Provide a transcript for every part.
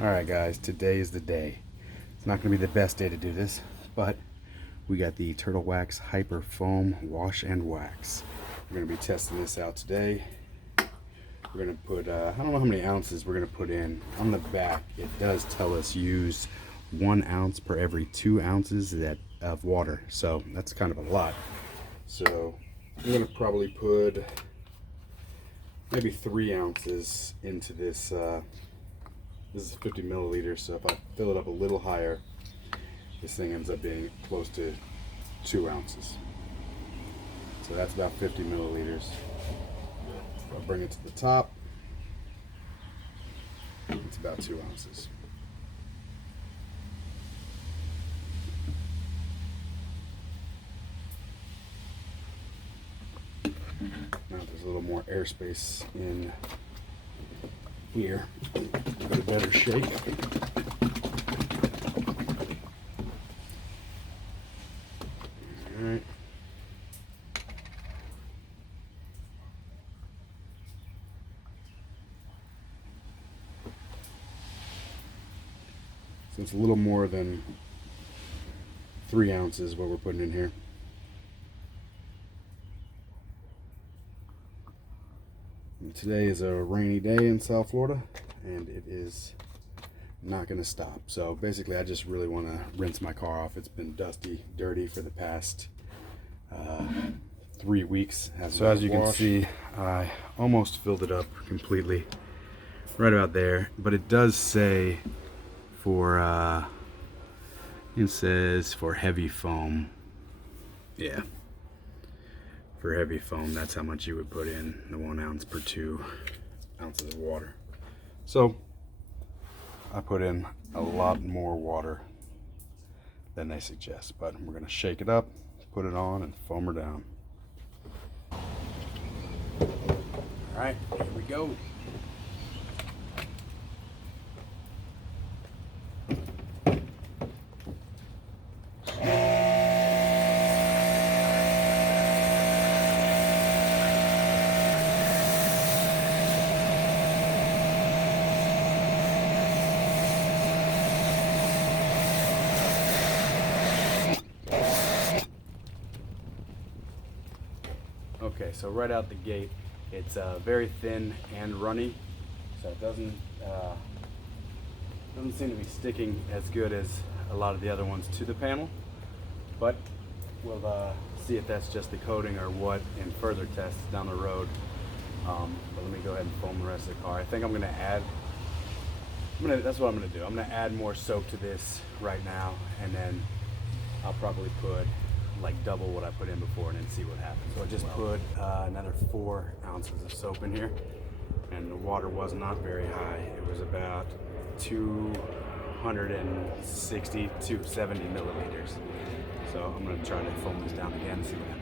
Alright guys, today is the day. It's not going to be the best day to do this, but we got the turtlewax hyper foam wash and wax. We're going to be testing this out today. We're going to put, I don't know how many ounces we're going to put in. On the back, it does tell us use 1 ounce per every 2 ounces of water. So that's kind of a lot. So I'm going to probably put maybe 3 ounces into this. This is 50 milliliters, so if I fill it up a little higher, this thing ends up being close to 2 ounces. So that's about 50 milliliters. I'll bring it to the top. It's about 2 ounces. Now there's a little more airspace in here. Give it a better shake. Alright. So it's a little more than 3 ounces what we're putting in here. And today is a rainy day in South Florida, and it is not going to stop. So basically I just really want to rinse my car off. It's been dusty, dirty for the past 3 weeks. So as you can see, I almost filled it up completely right about there, but it does say for it says for heavy foam. Yeah, for heavy foam, that's how much you would put in, the 1 ounce per 2 ounces of water. So I put in a lot more water than they suggest, but we're going to shake it up, put it on, and foam her down. All right, here we go. Okay, so right out the gate, it's very thin and runny, so it doesn't seem to be sticking as good as a lot of the other ones to the panel, but we'll see if that's just the coating or what in further tests down the road. But let me go ahead and foam the rest of the car. I think I'm going to add, that's what I'm going to do. I'm going to add more soap to this right now, and then I'll probably put like double what I put in before and then see what happens. So I just put another 4 ounces of soap in here, and the water was not very high. It was about 260 to 70 milliliters. So I'm going to try to foam this down again and see what happens.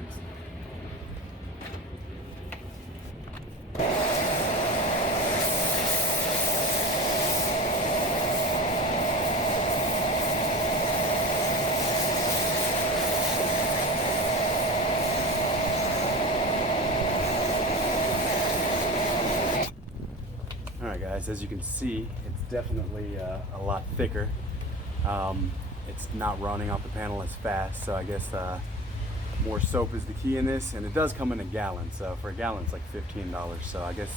Alright guys, as you can see, it's definitely a lot thicker. It's not running off the panel as fast, so I guess more soap is the key in this, and it does come in a gallon, so for a gallon it's like $15, so I guess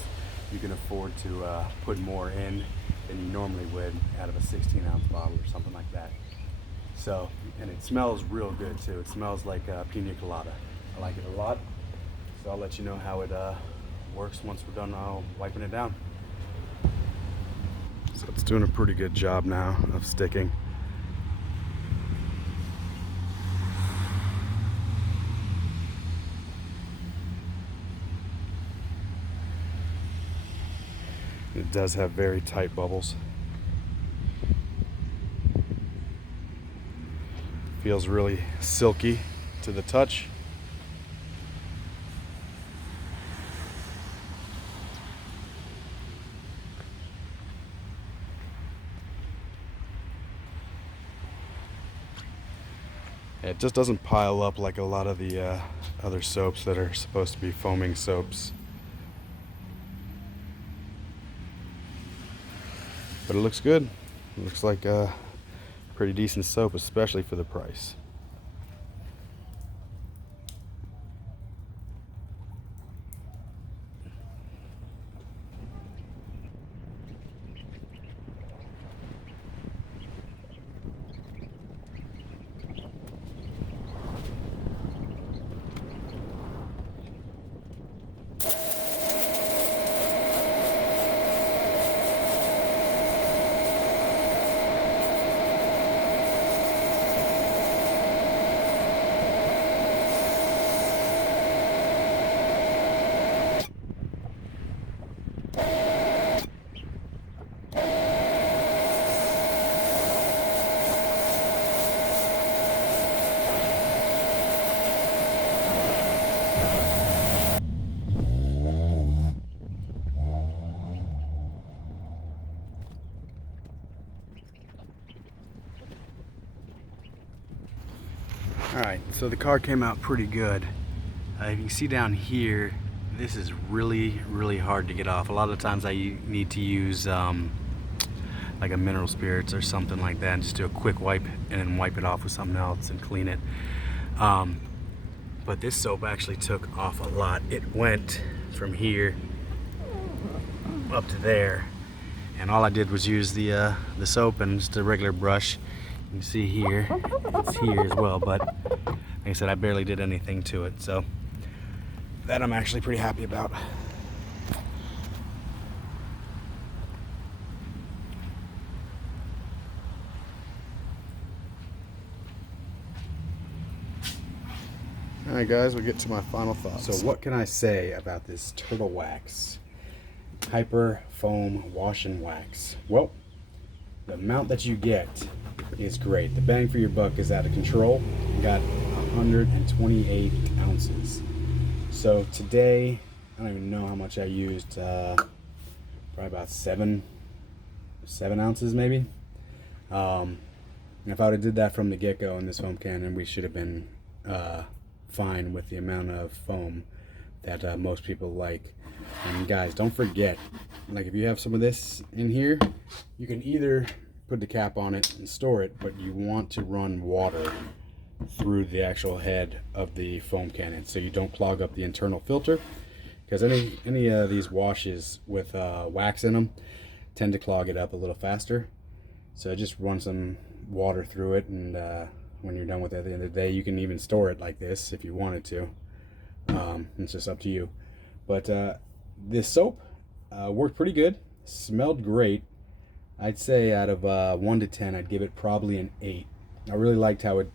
you can afford to put more in than you normally would out of a 16-ounce bottle or something like that. So, and it smells real good too. It smells like pina colada. I like it a lot, so I'll let you know how it works once we're done wiping it down. So it's doing a pretty good job now of sticking. It does have very tight bubbles. Feels really silky to the touch. It just doesn't pile up like a lot of the other soaps that are supposed to be foaming soaps. But it looks good. Looks like a pretty decent soap, especially for the price. Alright, so the car came out pretty good. You can see down here, this is really hard to get off. A lot of times I need to use like a mineral spirits or something like that and just do a quick wipe and then wipe it off with something else and clean it. But this soap actually took off a lot. It went from here up to there, and all I did was use the soap and just a regular brush. You can see here, it's here as well, but like I said, I barely did anything to it, so that I'm actually pretty happy about. Alright guys, we'll get to my final thoughts. So what can I say about this Turtle Wax Hyper Foam Wash and Wax? Well, the amount that you get is great. The bang for your buck is out of control. You got 128 ounces. So today, I don't even know how much I used, probably about seven ounces maybe. If I would have did that from the get-go in this foam cannon, we should have been fine with the amount of foam that most people like. And guys, don't forget, like if you have some of this in here, you can either put the cap on it and store it, but you want to run water through the actual head of the foam cannon so you don't clog up the internal filter, because any of these washes with wax in them tend to clog it up a little faster. So just run some water through it, and when you're done with it at the end of the day, you can even store it like this if you wanted to. It's just up to you. But this soap worked pretty good, smelled great. I'd say out of 1 to 10, I'd give it probably an 8. I really liked how it